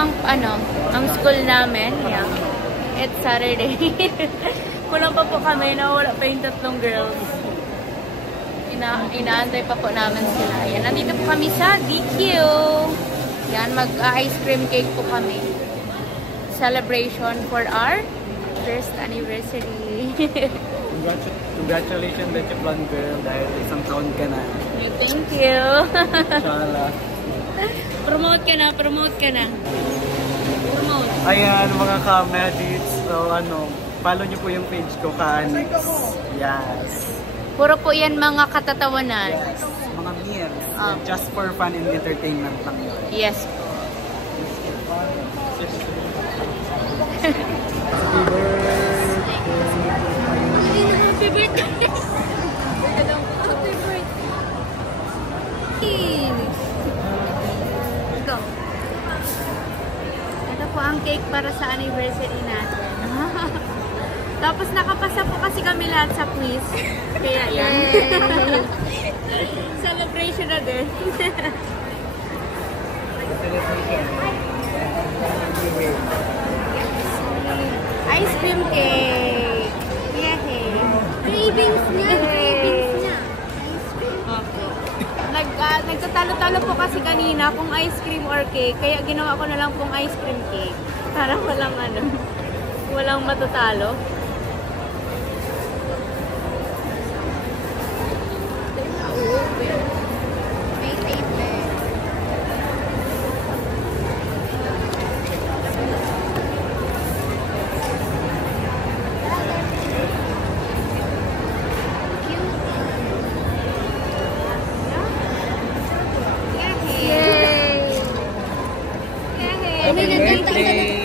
ang ang school namin. Yeah. It's Saturday. Kulang pa po kami na wala pa yung tatlong girls. Inaantay pa po namin sila. Yan, nandito po kami sa DQ. Yan, mag-ice cream cake po kami. Celebration for our first anniversary. Congratulations, Betcha Blonde Girl, dahil isang taon ka na. Thank you. Inshallah. Promote ka na. Promote. Ayan, mga ka-medits. So, follow nyo po yung page ko, Ka-Anix. Yes. Puro po yan mga katatawanan. Yes. Mga memes. Just for fun and entertainment lang yun. Yes. Happy birthday! Go. Ito po ang cake para sa anniversary natin. Tapos nakapasa po kasi kami lahat sa quiz. Kaya yan. Celebration na din. Ice cream cake. Yay! Cravings niya. Nagtatalo-talo po kasi kanina kung ice cream or cake. Kaya ginawa ko na lang pong ice cream cake. Para walang matatalo.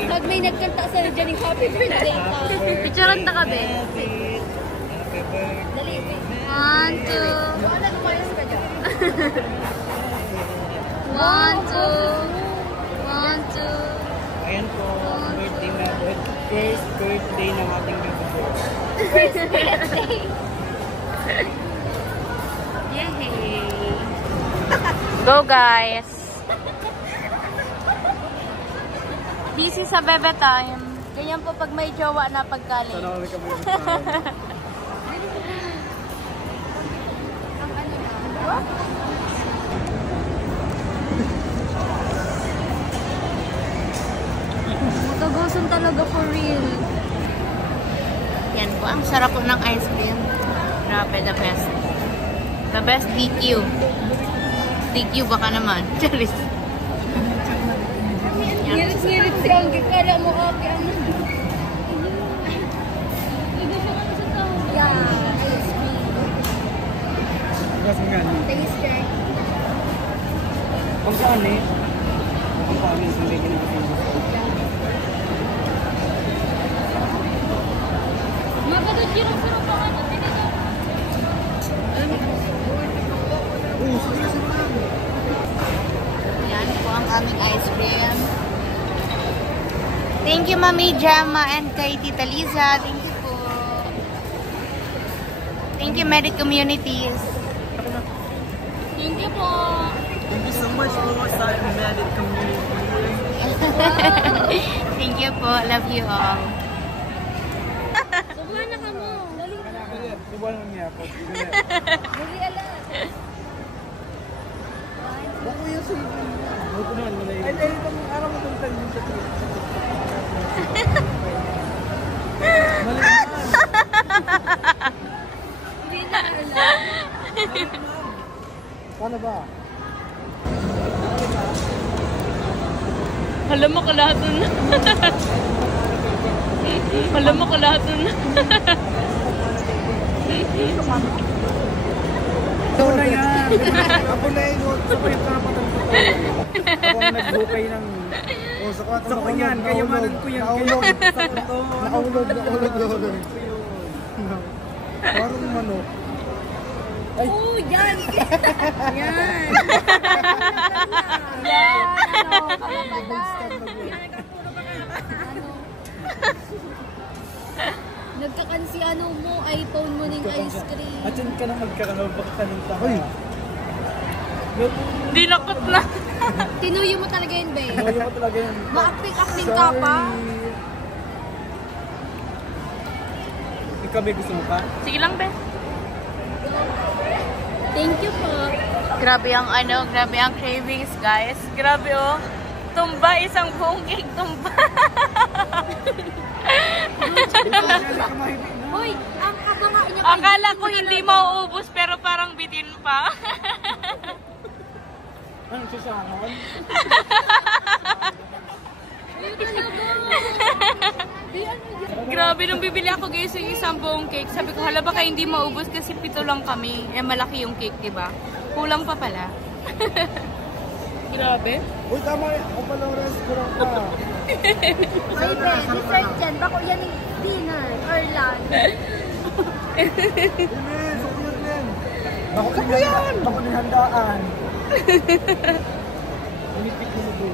Pag may nagkanta sa dyan yung happy birthday ka. Picturean na kami. Dali. 1, 2. 1, 2. 1, 2. Ayan po, birthday na. First birthday ng ating beautiful. First birthday. Yay! Go guys! Busy sa bebe time. Ganyan po pag may jowa na pagkaling. Sana kami kami Matagasan talaga for real. Yan po. Ang sarap po ng ice cream. Grabe, the best. The best DQ. DQ baka naman. Charis. Ngirit-ngirit lang. Kala mo okay. Yeah, ice cream. Taste check. Kung saan kung paano yung bigyan ng kapatid. Makadot yun ang pero pa ano. Yan po ang aming ice cream. Thank you, Mami Gemma and kay Tita Liza. Thank you po. Thank you, Medic Communities. Thank you po. Thank you so much po sa Medic Community. Thank you po. Love you all. Subuhan na ka mo. Dali. Subuhan mo niya po. Dali ala. Bako yung subuhan mo. Bako naman mo na yun. Ay, dahil itong araw mo itong tagin sa Hindi na ala. Paano ba? Alam mo kalahaton na. Alam mo kalahaton na. Ako na yan. Ako na yun. Sabay ka na patang sa tayo. Ako ang nagbukay ng... Sa kunyan. Kayamanan ko yan. Nakaulog. Nakaulog. Parang manok. Ay. Oh, yan. Yan. Yan. Nagkakansi ano mo, iPhone mo ng ice cream. At yun ka na magkakalabak ka ng tayo. Dinakot na. Tinuyo mo talaga yun, be. Tinuyo mo talaga yun. Ma-acting-acting ka pa. Ikaw, may gusto mo pa? Sige lang, be. Thank you po. Grabe ang grabe ang cravings, guys. Grabe oh. Tumba, isang buong cake, tumba. Hoy, ang abangan niya. Akala ko hindi mauubos pero parang bitin pa. Anong susangon? Grabe, nung bibili ako guys yung isang buong cake, sabi ko, hala baka hindi maubos kasi 7 lang kami. Eh, malaki yung cake, diba? Kulang pa pala. Grabe. Uy, tama yan. Ako palang restaurant ka. Ay, be, different dyan. Bako yan yung dinner or lunch. Imes, ako yun din. Ako yan! Ako ng handaan. Unipik mo mo.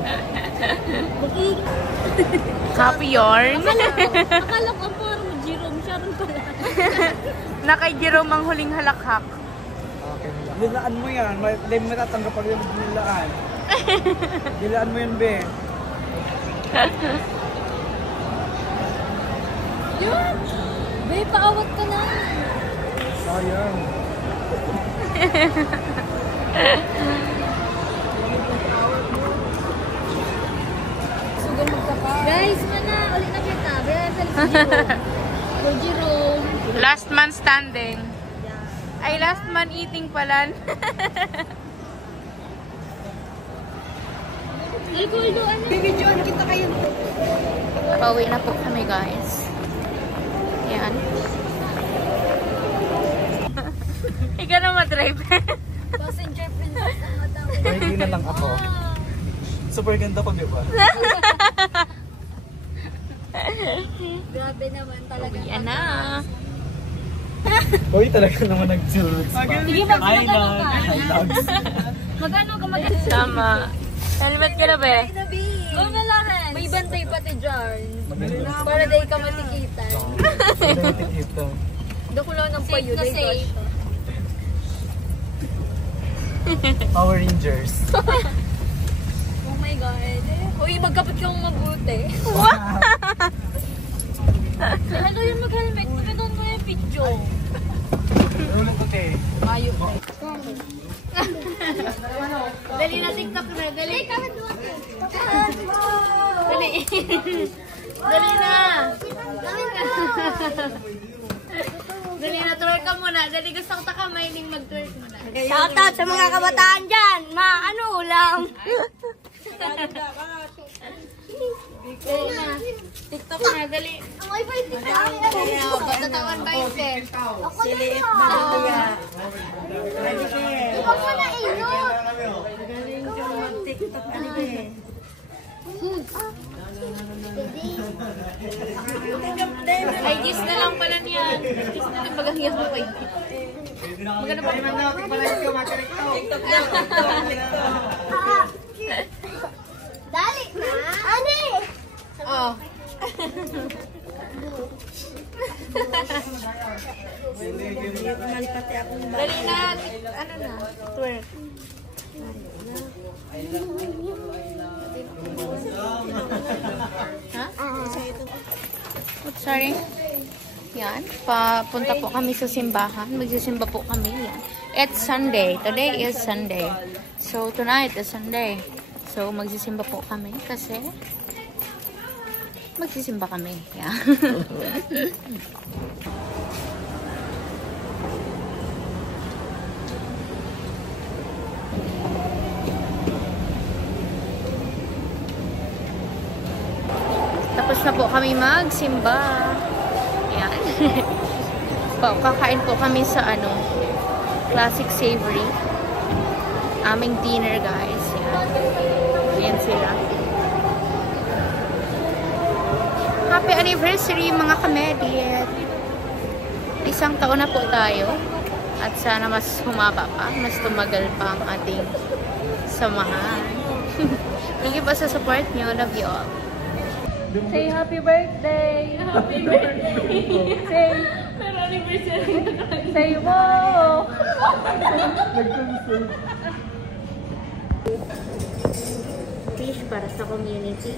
Copy yarn. Akala ko parang Jerome siya rin pala. Nakay Jerome ang huling halakhak. Okay. Nilaan mo yan. May matatanggap pag yung nilaan. Nilaan mo yun, be. Yun! Be, paawat ka na. Sayang. Sugan magkapa. Guys, mana, ulit na kita. Be, sa Jerome. Go Jerome. Last man standing. Ay, last man eating pala. Ay, Goldo, ano? Bibidyoan kita kayo. Pauwi na po kami, guys. Yan. Ikaw na madrive. Passenger princess ang matawag. Ready na lang ako. Super ganda ko, di ba? Grabe naman talaga. Yan na. Uy, talaga naman nag-chill. Sige, magano ka. Magano ka, magano. Sama. Helmet ka na ba eh? Go na lang. May bantay pati dyan. Para day ka matikitan. Ito. Dako lang ng payo. Safe na safe. Power Rangers. Oh my God. Uy, magkapit kang mabuti. Ano yung mag-helmet? Magandang ko yung video. Ulo ko, te. Mayo pa. Dali na TikTok na. Dali. Dali. Dali na. Dali na, twerk ka muna. Dali, gusto ko takamailing mag-twerk muna. Shoutout sa mga kabataan dyan. Ano lang. Dali na. TikTok na, dali. Ay, ba ito sa akin? Tatawan ba yung set? Ako na yun. Ikaw ka na inot. Ay, gis na lang pala niyan. Gis na lang bagahiyas mo pa yun. Maganda pa naman na. TikTok na. Dali na. Ani? Oh. Dali na. Ano na? Twerk. Ha? Sorry. Yan. Papunta po kami sa simbahan. Magsisimba po kami. Yan. It's Sunday. Today is Sunday. So, tonight is Sunday. So, magsisimba po kami kasi magsisimba kami. Yan. Tapos na po kami magsimba. Yan. Kakain po kami sa classic savory. Aming dinner, guys. Yan. Yan sila. Happy anniversary, mga kamedit. 1 taon na po tayo. At sana mas humaba pa. Mas tumagal pa ang ating samahan. Thank you po sa support nyo. Love you all. Say happy birthday! Happy birthday! Say, pero anniversary na tayo. Say, wow! Fish para sa community.